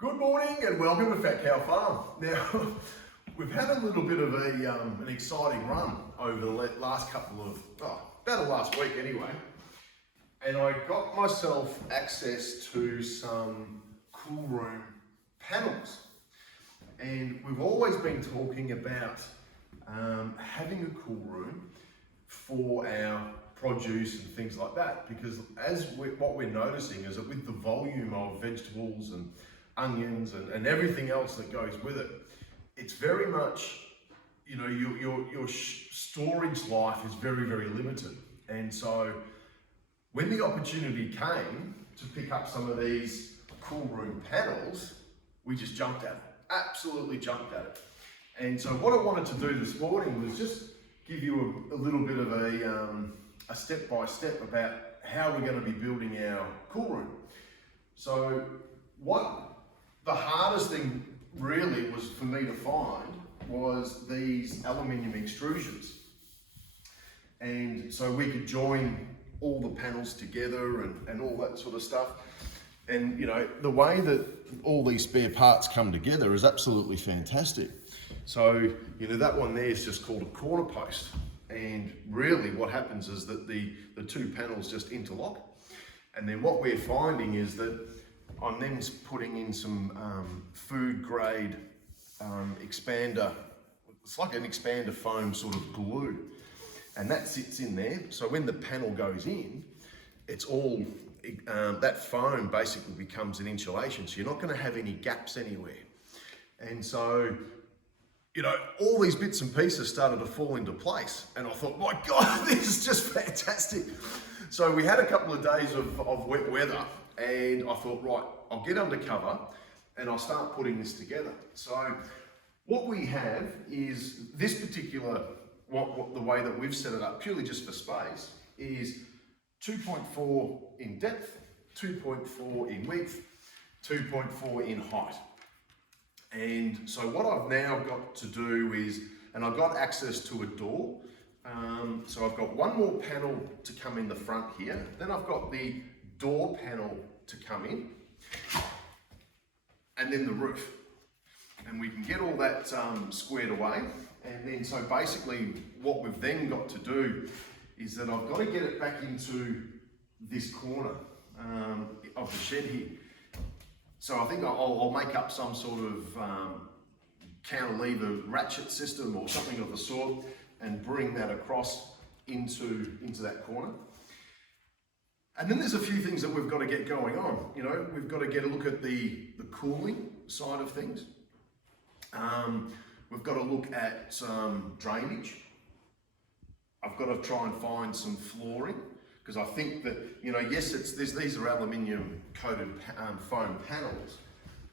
Good morning and welcome to Fat Cow Farm. Now, we've had a little bit of an exciting run over the last couple of, about the last week anyway. And I got myself access to some Coolroom panels. And we've always been talking about having a cool room for our produce and things like that, because what we're noticing is that with the volume of vegetables and onions and everything else that goes with it, it's very much, your storage life is very, very limited. And so when the opportunity came to pick up some of these Coolroom panels, we just jumped at it, absolutely jumped at it. And so what I wanted to do this morning was just give you a little bit of a step-by-step about how we're going to be building our Coolroom. So what the hardest thing really was for me to find was these aluminium extrusions. And so we could join all the panels together and all that sort of stuff. And the way that all these spare parts come together is absolutely fantastic. So, that one there is just called a corner post. And really what happens is that the two panels just interlock. And then what we're finding is that I'm then putting in some food grade expander. It's like an expander foam sort of glue. And that sits in there. So when the panel goes in, it's all, that foam basically becomes an insulation. So you're not going to have any gaps anywhere. And so, all these bits and pieces started to fall into place. And I thought, my God, this is just fantastic. So we had a couple of days of wet weather, and I thought, right, I'll get under cover and I'll start putting this together. So what we have is this particular, the way that we've set it up, purely just for space, is 2.4 in depth, 2.4 in width, 2.4 in height. And so what I've now got to do is, and I've got access to a door. So I've got one more panel to come in the front here. Then I've got the door panel to come in, and then the roof. And we can get all that squared away. And then, so basically what we've then got to do is that I've got to get it back into this corner of the shed here. So I think I'll make up some sort of cantilever ratchet system or something of the sort and bring that across into that corner. And then there's a few things that we've got to get going on. We've got to get a look at the cooling side of things. We've got to look at some drainage. I've got to try and find some flooring, because I think that, yes, these are aluminium coated foam panels,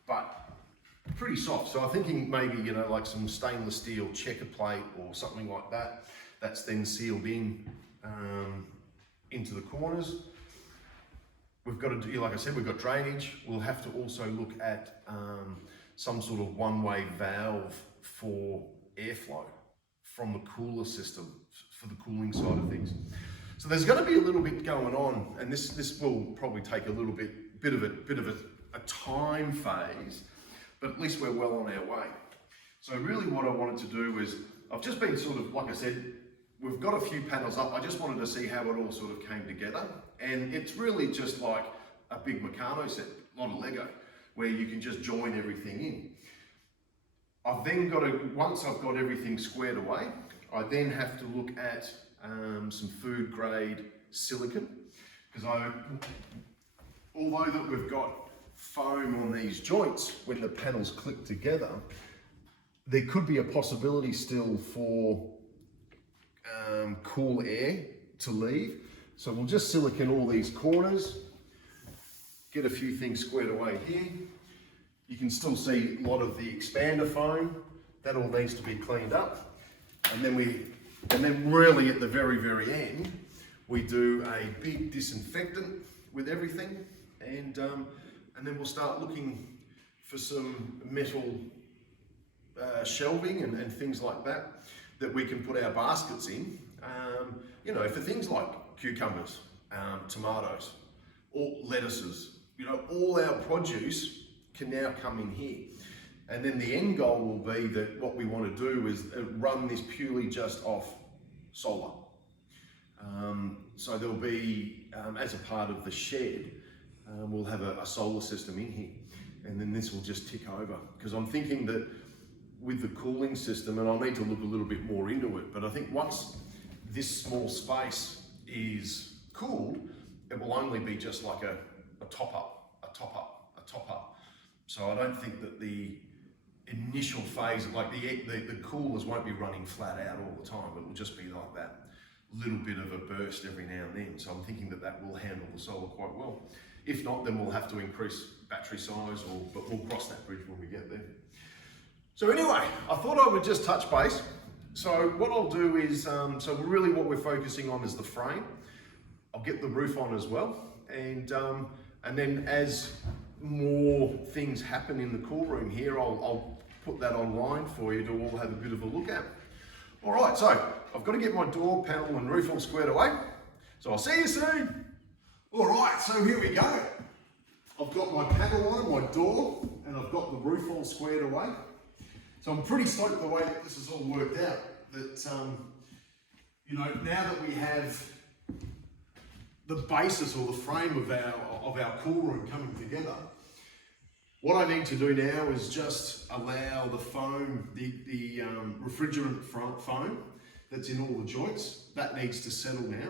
but pretty soft. So I'm thinking maybe, like some stainless steel checker plate or something like that, that's then sealed in into the corners. We've got to do, like I said, we've got drainage. We'll have to also look at some sort of one-way valve for airflow from the cooler system for the cooling side of things. So there's going to be a little bit going on, and this will probably take a little bit of a time phase, but at least we're well on our way. So really what I wanted to do is, I've just been sort of, like I said, we've got a few panels up. I just wanted to see how it all sort of came together. And it's really just like a big Meccano set, a lot of Lego, where you can just join everything in. I've then got to, once I've got everything squared away, I then have to look at some food grade silicone, because although that we've got foam on these joints, when the panels click together, there could be a possibility still for cool air to leave. So we'll just silicone all these corners, get a few things squared away here. You can still see a lot of the expander foam. That all needs to be cleaned up. And then really at the very, very end, we do a big disinfectant with everything. And then we'll start looking for some metal shelving and things like that we can put our baskets in. For things like cucumbers, tomatoes, or lettuces, all our produce can now come in here. And then the end goal will be that what we want to do is run this purely just off solar. So there'll be, as a part of the shed, we'll have a solar system in here, and then this will just tick over. Because I'm thinking that with the cooling system, and I'll need to look a little bit more into it, but I think once this small space is cooled, it will only be just like a top up, a top up, a top up. So I don't think that the initial phase, like the coolers won't be running flat out all the time. It will just be like that little bit of a burst every now and then. So I'm thinking that that will handle the solar quite well. If not, then we'll have to increase battery size, but we'll cross that bridge when we get there. So anyway, I thought I would just touch base. So what I'll do is, so really what we're focusing on is the frame. I'll get the roof on as well. And then as more things happen in the cool room here, I'll put that online for you to all have a bit of a look at. All right, so I've got to get my door panel and roof all squared away. So I'll see you soon. All right, so here we go. I've got my panel on, my door, and I've got the roof all squared away. So I'm pretty stoked the way that this has all worked out. That, you know, now that we have the basis or the frame of our cool room coming together, what I need to do now is just allow the foam, the refrigerant foam that's in all the joints, that needs to settle now.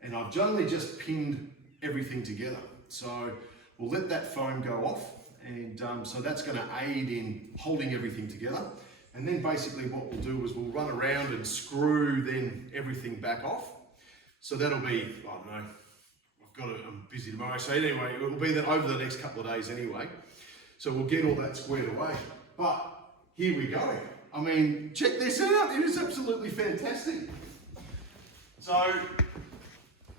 And I've generally just pinned everything together. So we'll let that foam go off, and so that's going to aid in holding everything together. And then basically what we'll do is we'll run around and screw then everything back off. So that'll be, I don't know, I'm busy tomorrow. So anyway, it will be that over the next couple of days anyway. So we'll get all that squared away. But here we go. I mean, check this out. It is absolutely fantastic. So,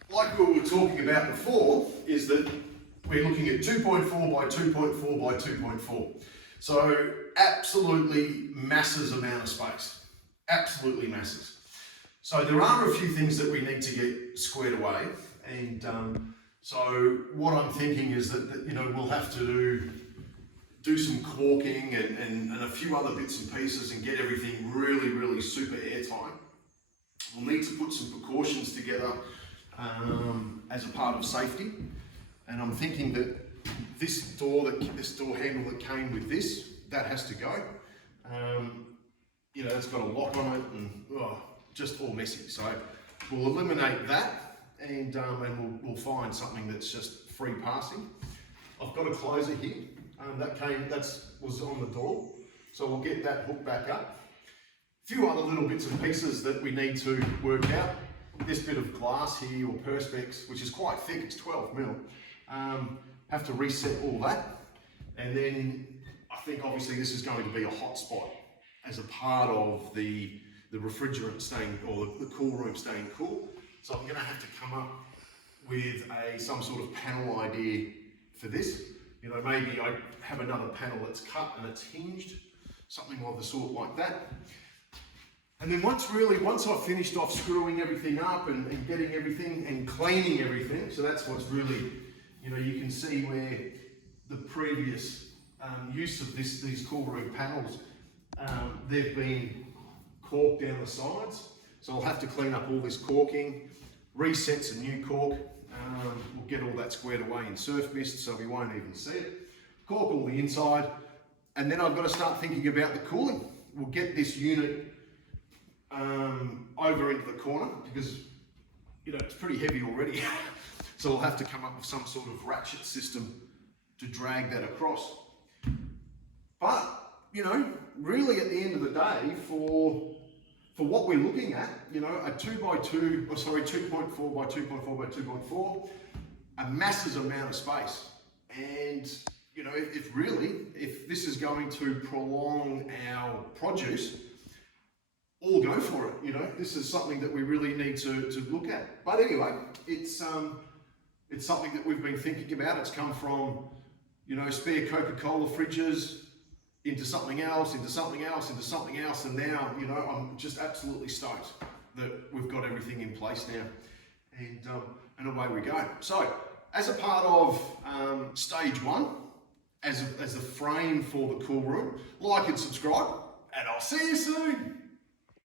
like we were talking about before, is that we're looking at 2.4 by 2.4 by 2.4. So, absolutely masses amount of space. Absolutely masses. So there are a few things that we need to get squared away. And so what I'm thinking is that you know, we'll have to do some caulking and a few other bits and pieces and get everything really, really super airtight. We'll need to put some precautions together as a part of safety. And I'm thinking that this door handle that came with this, that has to go. You know, it's got a lock on it and just all messy. So we'll eliminate that and we'll find something that's just free passing. I've got a closer here. That was on the door, so we'll get that hooked back up. A few other little bits and pieces that we need to work out. This bit of glass here, or perspex, which is quite thick, it's 12 mil. Have to reset all that, and then I think obviously this is going to be a hot spot as a part of the refrigerant staying, or the cool room staying cool. So I'm going to have to come up with some sort of panel idea for this. You know, maybe I have another panel that's cut and it's hinged, something of the sort like that. And then once I've finished off screwing everything up and getting everything and cleaning everything, so that's what's really, you know, you can see where the previous use of these cool room panels, they've been corked down the sides. So I'll have to clean up all this corking, reset some new cork. We'll get all that squared away in surf mist so we won't even see it. Cork all the inside, and then I've got to start thinking about the cooling. We'll get this unit over into the corner because, you know, it's pretty heavy already. So I'll have to come up with some sort of ratchet system to drag that across. But, you know, really at the end of the day, for what we're looking at, you know, a 2.4 by 2.4 by 2.4, a massive amount of space. And, you know, if this is going to prolong our produce, all go for it. You know, this is something that we really need to look at. But anyway, it's something that we've been thinking about. It's come from, you know, spare Coca-Cola fridges into something else, into something else, into something else, and now, you know, I'm just absolutely stoked that we've got everything in place now, and away we go. So, as a part of stage one, as a frame for the Coolroom. Like and subscribe, and I'll see you soon.